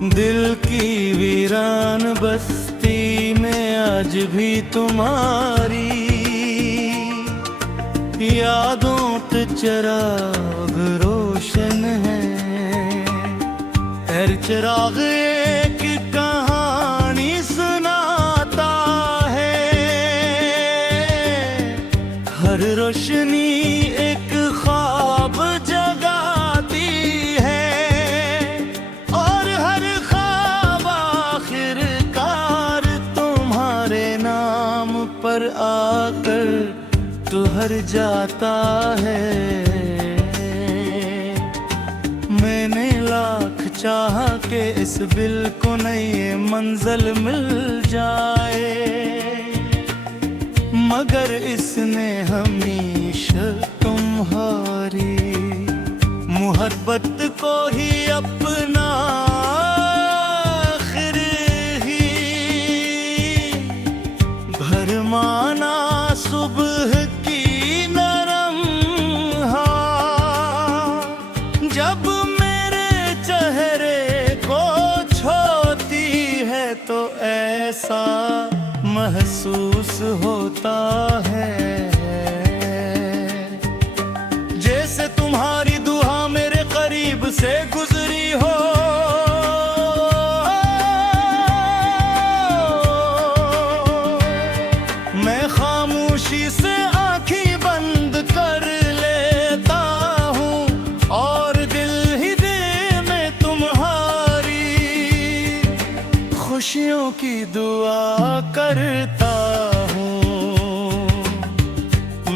दिल की वीरान बस्ती में आज भी तुम्हारी यादों पे चिराग रोशन है। हर चिराग एक कहानी सुनाता है, हर रोशनी एक ख्वाब जगाती है, और हर ख्वाब आखिरकार तुम्हारे नाम पर आकर तुहर जाता है। मैंने लाख चाहा कि इस दिल को नई मंजिल मिल जाए, मगर इसने हमेशा तुम्हारी मोहब्बत को ही अपना आखिर ही भरमाना। सुबह की नरम हवा जब मेरे चेहरे को छूती है तो ऐसा महसूस होता है जैसे तुम्हारी दुआ मेरे करीब से गुजरी हो। मैं खामोशी से आंखें बंद कर लेता हूँ और दिल ही दिल में तुम्हारी खुशियों की दुआ करता हूँ।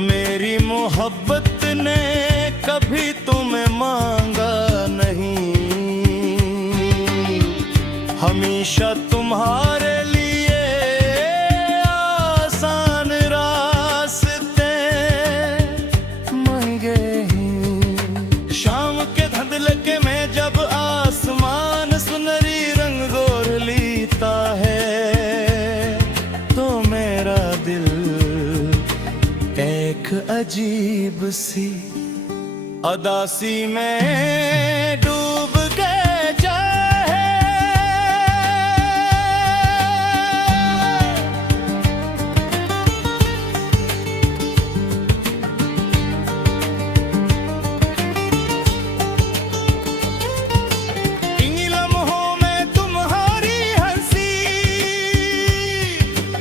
मेरी मोहब्बत ने कभी तुम्हें मांगा नहीं, हमेशा तुम्हारे लिए आसान रास्ते मांगे ही। शाम के धुंधले के में जब आसमान सुनहरी रंगोर लेता है तो मेरा दिल एक अजीब सी उदासी में डूब के जाए। इन लम्हों में तुम्हारी हंसी,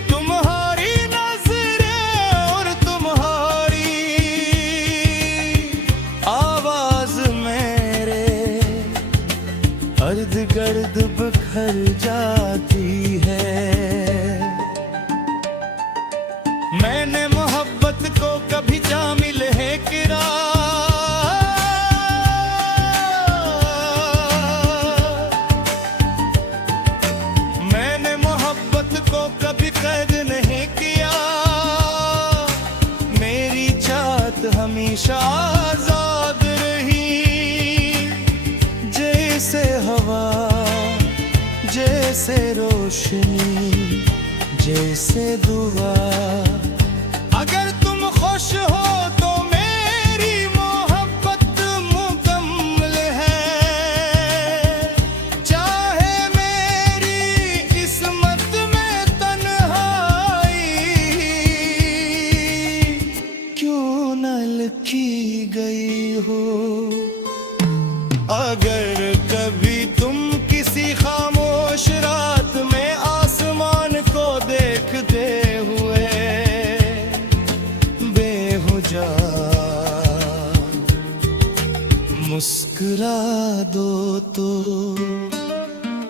तुम्हारी नजरें और तुम्हारी आवाज मेरे अर्द गर्द बिखर जाती है। मैंने मोहब्बत को कभी जामिल है किरा, मैंने मोहब्बत को कभी कैद नहीं किया। मेरी चाहत हमेशा आजाद रही, जैसे हवा जैसे रोशनी जैसे दुआ। अगर तुम खुश हो तो मेरी मोहब्बत मुकम्मल है, चाहे मेरी किस्मत में तन्हाई क्यों न लिखी गई हो। अगर कभी तुम किसी खामोश रात में आसमान को देखते हुए बेहुजा मुस्कुरा दो तो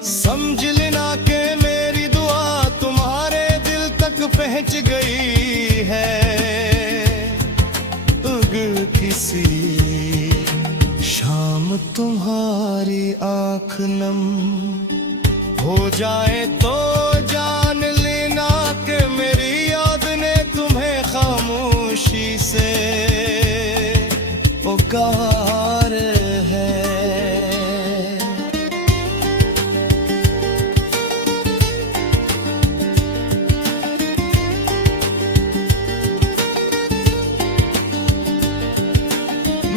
समझ लेना कि मेरी दुआ तुम्हारे दिल तक पहुंच गई है। अगर किसी शाम तुम्हारी आँख नम हो जाए तो जान लेना कि मेरी याद ने तुम्हें खामोशी से पुकार है।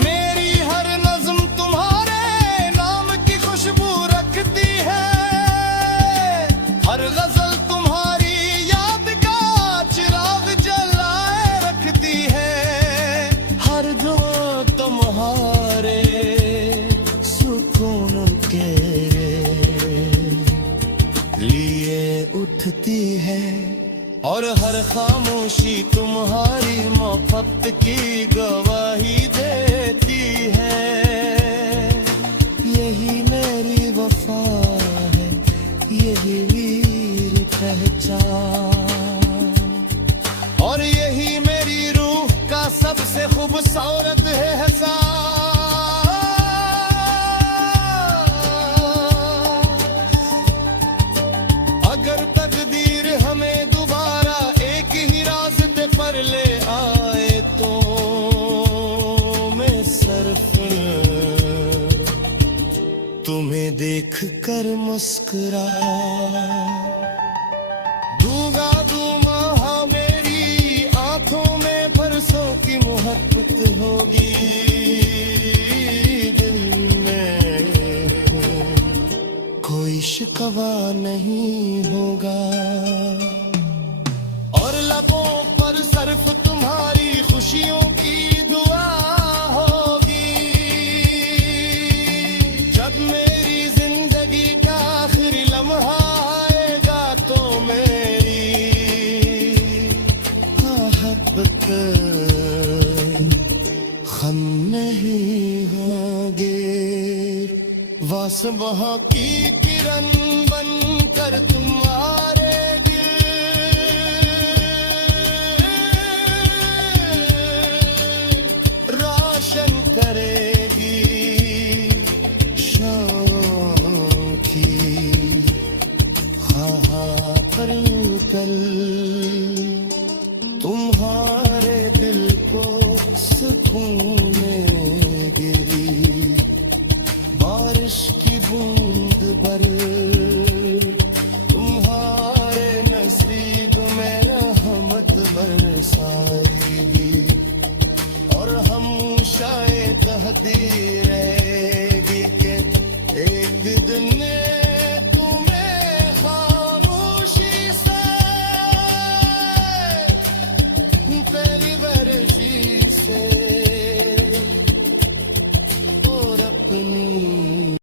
मेरी हर नज़्म तुम्हारे नाम की खुशबू रखती है। के लिए उठती है, और हर खामोशी तुम्हारी मोहब्बत की गवाही देती है। यही मेरी वफा है, यही मेरी पहचान, और यही मेरी रूह का सबसे खूबसूरत है एहसास। अगर तकदीर हमें दोबारा एक ही रास्ते पर ले आए तो मैं सिर्फ तुम्हें देख कर मुस्कुरा दूंगा। दूंगा मेरी आंखों में बरसों की मोहब्बत होगी, दिल में कोई शिकवा नहीं होगा, और लबों पर सिर्फ तुम्हारी खुशियों की दुआ होगी। जब मेरी जिंदगी का आखिरी लम्हा आएगा तो मेरी मोहब्बत हम नहीं होंगे। वासुबह की किरण बनकर तुम्हारे रोशन करेगी शाम की हाँ पर कल तुम्हारे दिल को सुकून गिरी बारिश की बूंद भर तुम्हारे नसीब में रहमत बरसाएगी, और हम शायद तहदीर